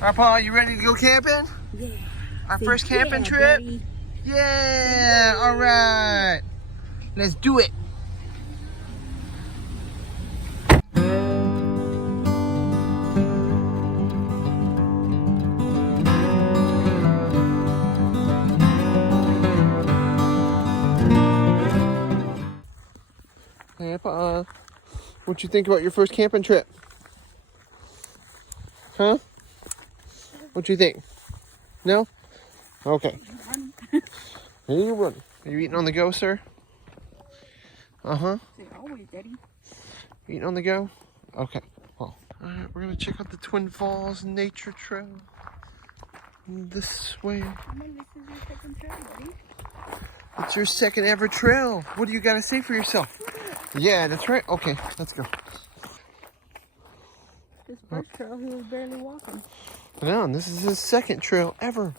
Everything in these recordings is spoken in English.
Alright, Paul, you ready to go camping? Yeah. Our first camping trip? Daddy. Yeah! Alright. Let's do it. Hey, Paul. What you think about your first camping trip? Huh? What you think? No? Okay. Here you run. Are you eating on the go, sir? Uh-huh. Always, Daddy. Eating on the go? Okay. Well, alright, we're gonna check out the Twin Falls Nature Trail. This way. This is your second trail, Daddy. It's your second ever trail. What do you gotta say for yourself? Yeah, that's right. Okay, let's go. This first trail, he was barely walking. No, and this is his second trail ever.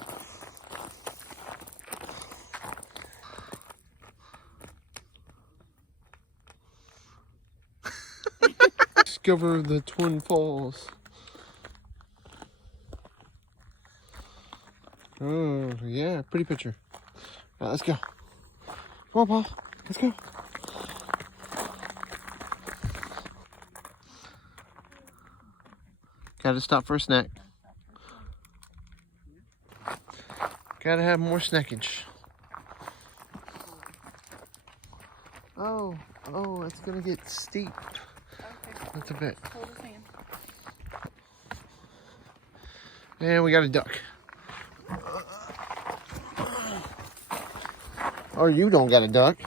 Discover the Twin Falls. Oh, yeah, pretty picture. All right, let's go. Come on, Paul. Let's go. Gotta stop for a snack. Gotta have more snackage. Oh, it's gonna get steep. Okay. That's a bit. Hold his hand. And we got a duck. Or you don't got a duck.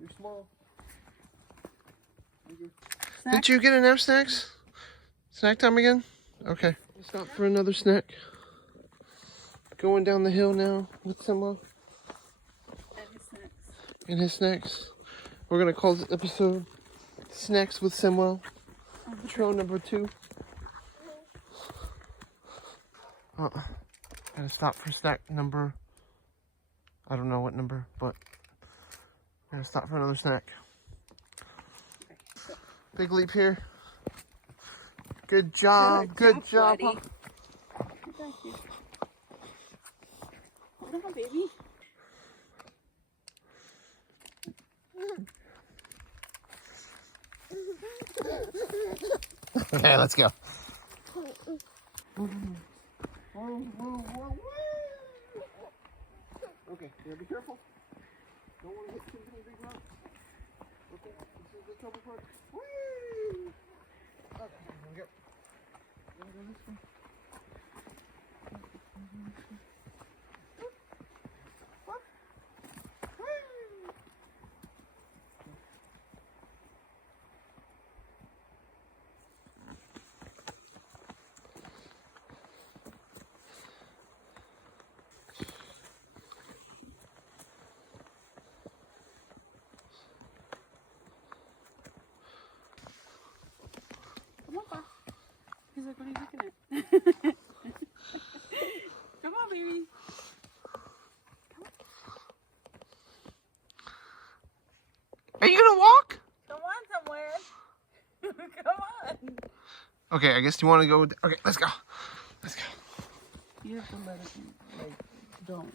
You're small. Did you get enough snacks? Snack time again? Okay. Stop for another snack. Going down the hill now with Simba and his snacks. We're gonna call this episode Snacks with Simwell. Trail number 2. Gotta stop for snack number, I don't know what number, but gotta stop for another snack. Big leap here. Good job. Good job. Buddy. Thank you. Hold on, baby. Okay, let's go. Okay, yeah, be careful. Don't want to hit too many big rocks. Okay, this is the trouble part. Whee! Okay, here we go. Go this way. Come on, Pa. He's like, what are you looking at? Come on, baby. Come on. Are you gonna walk? Come on somewhere. Come on. Okay, I guess you want to go. Okay, let's go. Let's go. You have to let it, like, don't.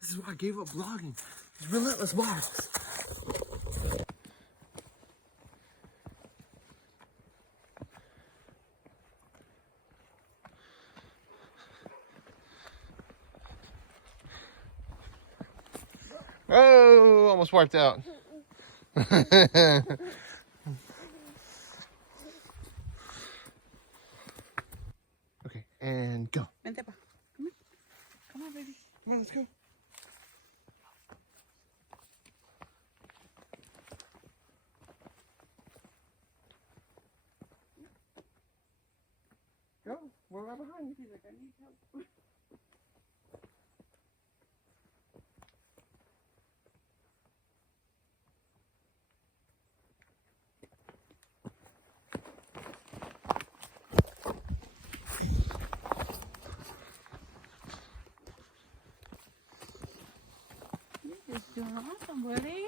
This is why I gave up vlogging. It's relentless bars. Oh, almost wiped out. Okay, and go. Vente, Pa. Come on. Come on, baby. Come on, let's go. Go. We're right behind you. He's like, I need help. Buddy?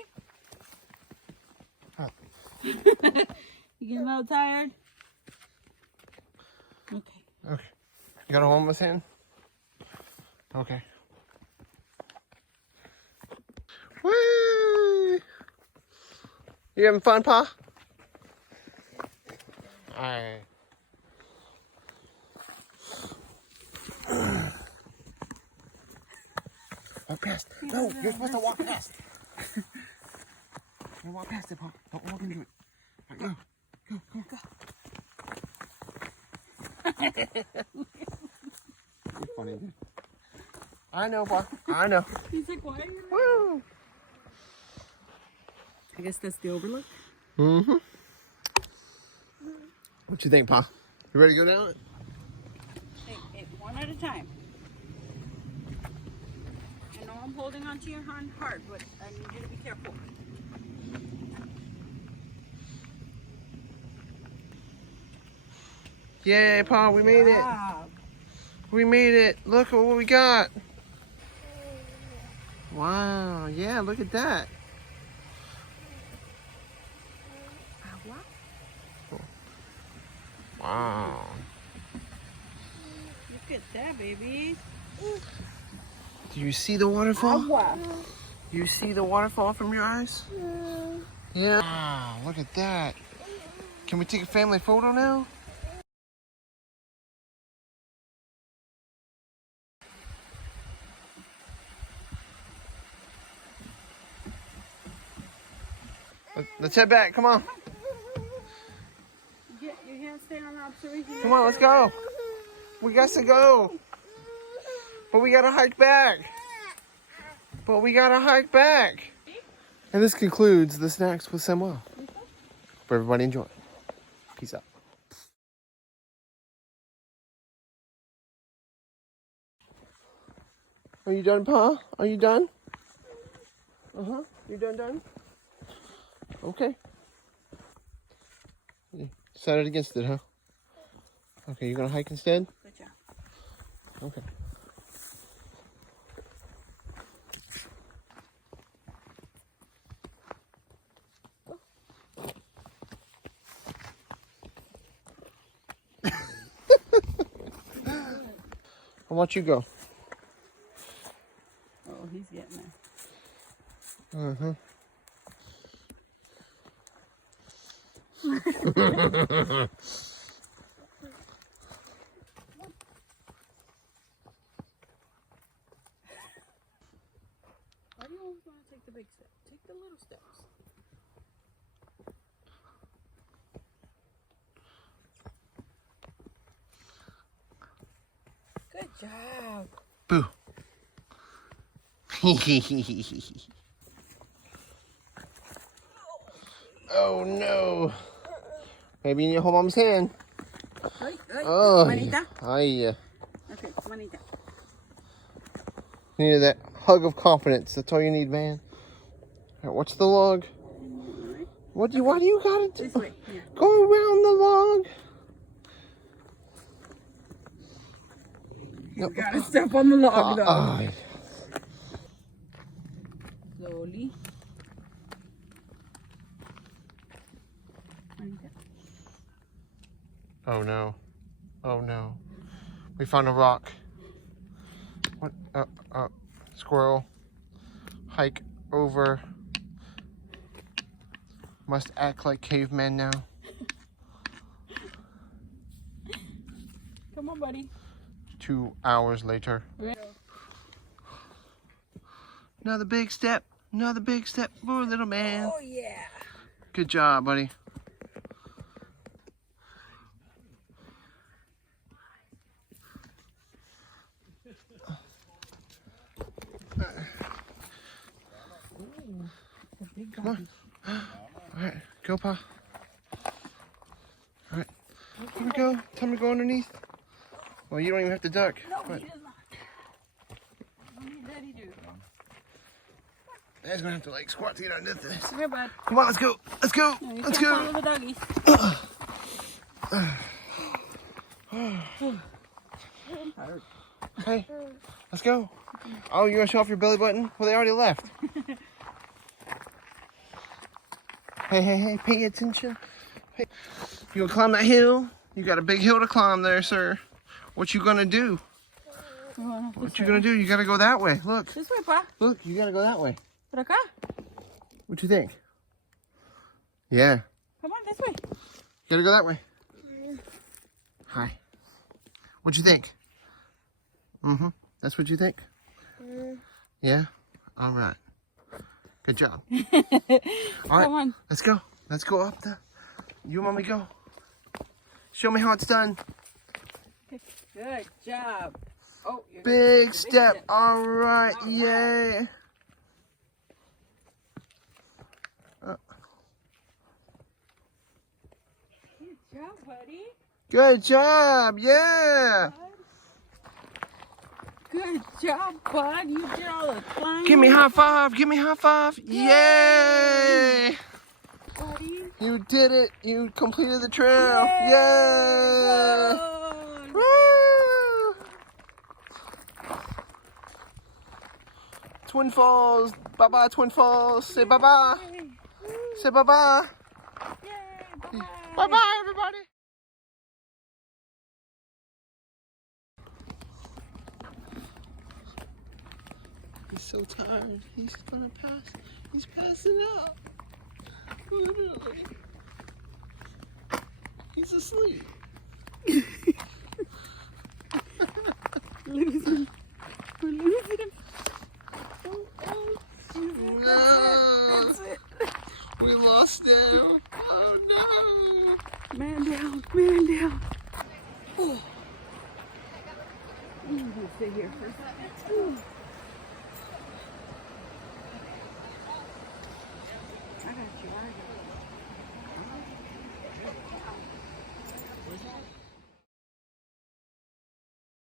Huh. You getting a little tired? Okay. Okay. You got a hold of his hand? Okay. Whee! You having fun, Pa? Alright. Walk past. No, you're supposed to walk past. You walk past it, Pa. Don't walk into it. All right, go. You're funny, dude. I know, Pa. I know. He's like, why are you? Woo! I guess that's the overlook. Mm-hmm. What you think, Pa? You ready to go down it? Hey, one at a time. I know I'm holding onto your hand hard, but I need you to be careful. Yay, Pa, we made it. Wow. We made it. Look at what we got. Wow, yeah, look at that. Wow. Look at that, baby. Do you see the waterfall? Wow. Do you see the waterfall from your eyes? Yeah. Wow, look at that. Can we take a family photo now? Let's head back. Come on. Get your hands stay on the observation. Come on, let's go. We got to go. But we got to hike back. And this concludes the Snacks with Samuel. Hope everybody enjoy. Peace out. Are you done, Pa? Are you done? Uh-huh. You done? Okay. You decided against it, huh? Okay, you're gonna hike instead? Good job. Okay. How about you go? Oh, he's getting there. Uh-huh. Why do you always want to take the big step? Take the little steps. Good job. Boo. Oh no. Maybe you need to hold Mom's hand. Oh, Manita? Ay. Okay, manita. You needed that hug of confidence. That's all you need, man. All right, what's the log? Why do you gotta do? This way. Yeah. Go around the log. You gotta step on the log, though. Ay. Slowly. Manita. Oh no. Oh no. We found a rock. What? Squirrel. Hike over. Must act like cavemen now. Come on, buddy. 2 hours later. Another big step. Another big step for little man. Oh, yeah. Good job, buddy. Come on. Alright, go, Pa. Alright. Here we go. Time to go underneath. Well, you don't even have to duck. No, But he does not. What did Daddy do? Dad's gonna have to like squat to get under this. Come here, bud. Come on, let's go. Let's go. No, you Let's can't go. follow the doggies. I'm tired. Hey, let's go. Oh, you're gonna show off your belly button? Well, they already left. Hey, pay attention. Hey. You gonna climb that hill? You got a big hill to climb there, sir. What you gonna do? What you gonna do? You gotta go that way. Look. This way, pa. Look, you gotta go that way. Por acá. What you think? Yeah. Come on, this way. You gotta go that way. Hi. What you think? Mm-hmm. That's what you think? Yeah? All right. Good job. All right. Come on. Let's go. Let's go up there. You and Mommy go. Show me how it's done. Good job. Oh, you're Big step. All right. Yay. Good job, buddy. Good job. Yeah. Good job, bud. You did all the climbing. Give me a high five. Give me a high five. Yay. Buddy. You did it. You completed the trail. Yay. Good. Woo. Twin Falls. Bye-bye, Twin Falls. Say bye-bye. Say bye-bye. Yay. Bye-bye. Bye-bye, everybody. He's so tired. He's gonna pass. He's passing out. Literally. He's asleep. Losing. We're losing him. No. That's it. We lost him. Oh no. Man down. Man down. Oh. I'm gonna stay here for a second.